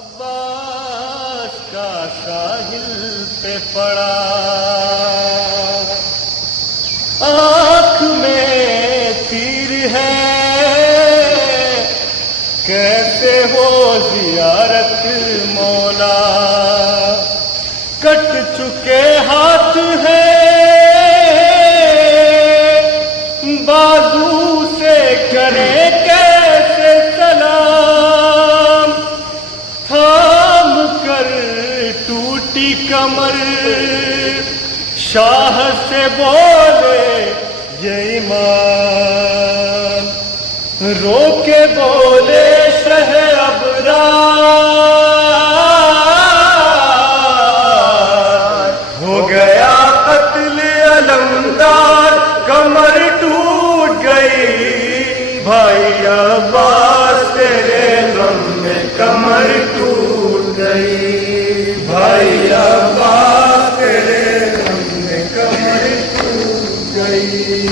عباس کا ساحل پہ پڑا، آنکھ میں تیر ہے، کیسے ہو زیارت مولا، کٹ چکے ہاتھ ہیں، بازو سے کریں کیسے سلام، تھام کر ٹوٹی کمر، شاہ سے بولے یہ امام، رو کے بولے شہ ابرار، ہو گیا قتل علمدار، کمر ٹوٹ گئی بھائی عباس تیرے غم میں، کمر ٹوٹ گئی بھائی عباس تیرے غم میں، کمر ٹوٹ گئی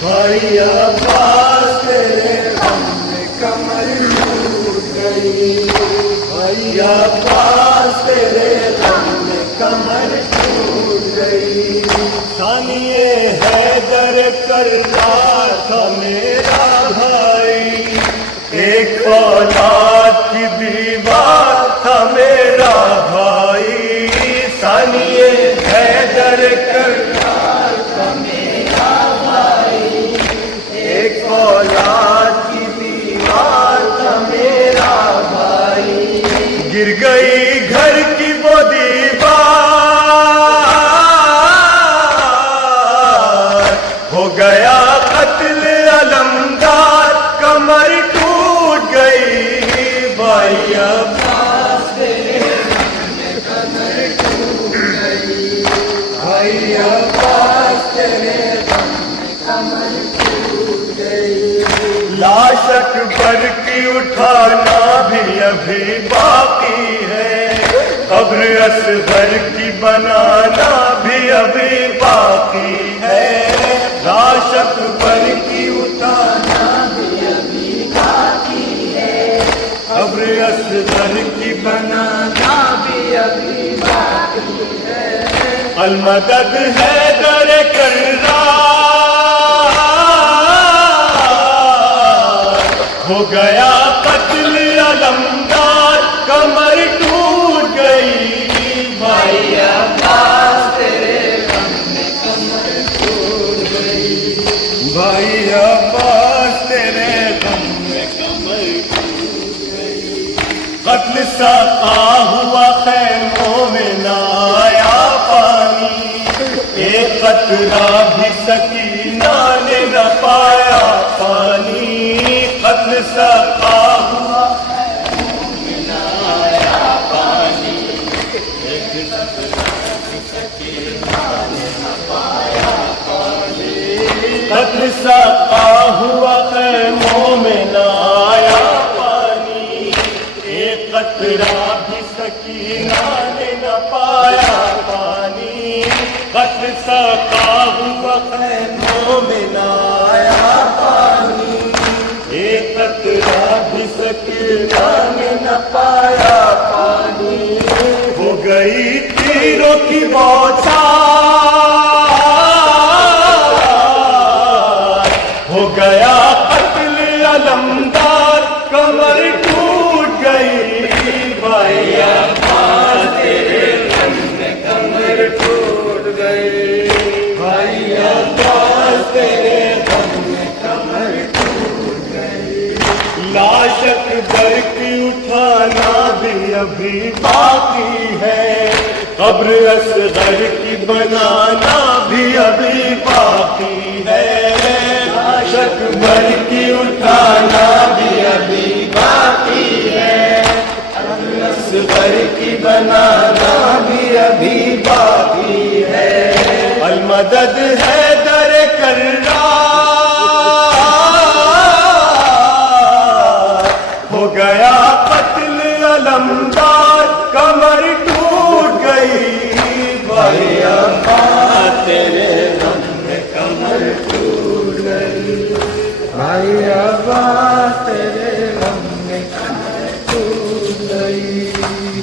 بھائی عباس تیرے غم میں، کمر ٹوٹ گئی بھائی عباس تیرے غم میں، کمر ٹوٹ گئی۔ ثانی حیدر کرار تھا میرا بھائی، ایک اولاد کی دیوار تھا میرا بھائی، ثانی حیدر کرار تھا میرا بھائی، ایک اولاد کی دیوار تھا میرا بھائی، گر گئی گھر کی وہ دیوار، ہو گیا قتل علمدار، کمر ٹوٹ گئی بھائی عباس تیرے غم میں، کمر ٹوٹ گئی بھائی عباس تیرے غم میں، کمر ٹوٹ گئی۔ لاش اکبر کی اٹھانا بھی ابھی باقی ہے، قبر اصغر کی بنانا بھی ابھی باقی ہے، لاش اکبر کی اٹھانا بھی ابھی باقی ہے، قبر اصغر کی بنانا بھی ابھی باقی ہے، المدد حیدر کرار، ہو گیا قتل علمدار، کمر ٹوٹ گئی بھائی عباس تیرے غم میں، کمر ٹوٹ گئی بھائی عباس تیرے غم میں، کمر ٹوٹ گئی۔ قتل ساقا ہوا خیموں میں نہ آیا پانی، ایک قطرہ بھی سکینہ نے نہ پایا پانی، قتل ساقا ہوا خیموں میں نہ آیا پانی، ایک قطرہ بھی سکینہ نے نہ پایا پانی، قتل ساقا ہوا خیموں میں نہ آیا پانی، ایک قطرہ بھی سکینہ نے نہ پایا پانی، قتل ساقا ہوا خیموں میں نہ آیا پانی، ایک قطرہ بھی سکینہ نے نہ پایا پانی، ہو گئی تیروں کی بوچھار، ہو گیا قتل علمدار، کمر ٹوٹ گئی بھائی عباس تیرے غم میں، کمر ٹوٹ گئی بھائی عباس تیرے غم میں، کمر ٹوٹ گئی۔ لاش اکبر کی اٹھانا بھی ابھی باقی ہے، قبر اصغر کی بنانا بھی ابھی باقی ہے، لاش اکبر کی اٹھانا بھی ابھی باقی ہے، قبر اصغر کی بنانا بھی ابھی باقی ہے، المدد حیدر کرار، ہو گیا قتل علمدار، کمر ٹوٹ گئی بھائی عباس تیرے غم میں، کمر ٹوٹ گئی بھائی عباس تیرے غم میں، کمر ٹوٹ گئی۔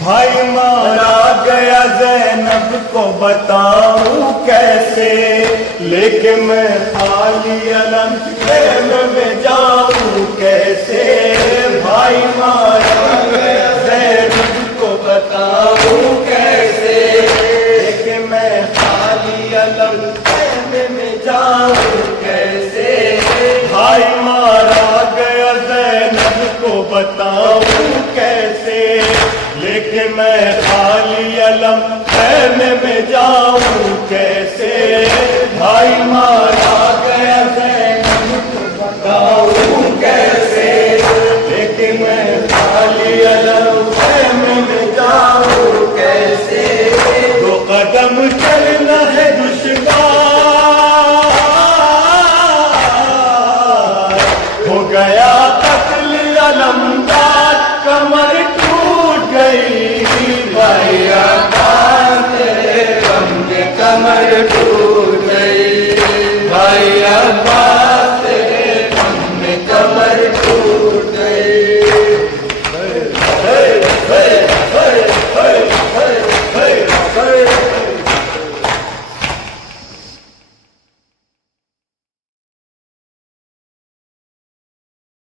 بھائی مارا گیا زینب کو بتاؤں کیسے، لیکن میں خالی علم خیمے میں جاؤں کیسے، بھائی مارا گیا زینب کو بتاؤں کیسے، لیکن میں خالی علم خیمے میں جاؤں کیسے، بھائی مارا گیا زینب کو بتاؤں کیسے، لیکن میں خالی علم خیمے میں جاؤں کیسے، بھائی مارا گیا زینب کو بتاؤں کیسے، لیکن میں خالی علم خیمے میں جاؤں کیسے، دو قدم چلنا ہے دشوار، ہو گیا قتل علمدار، کمر ٹوٹ گئی بھائی عباس تیرے غم میں کمر ٹوٹ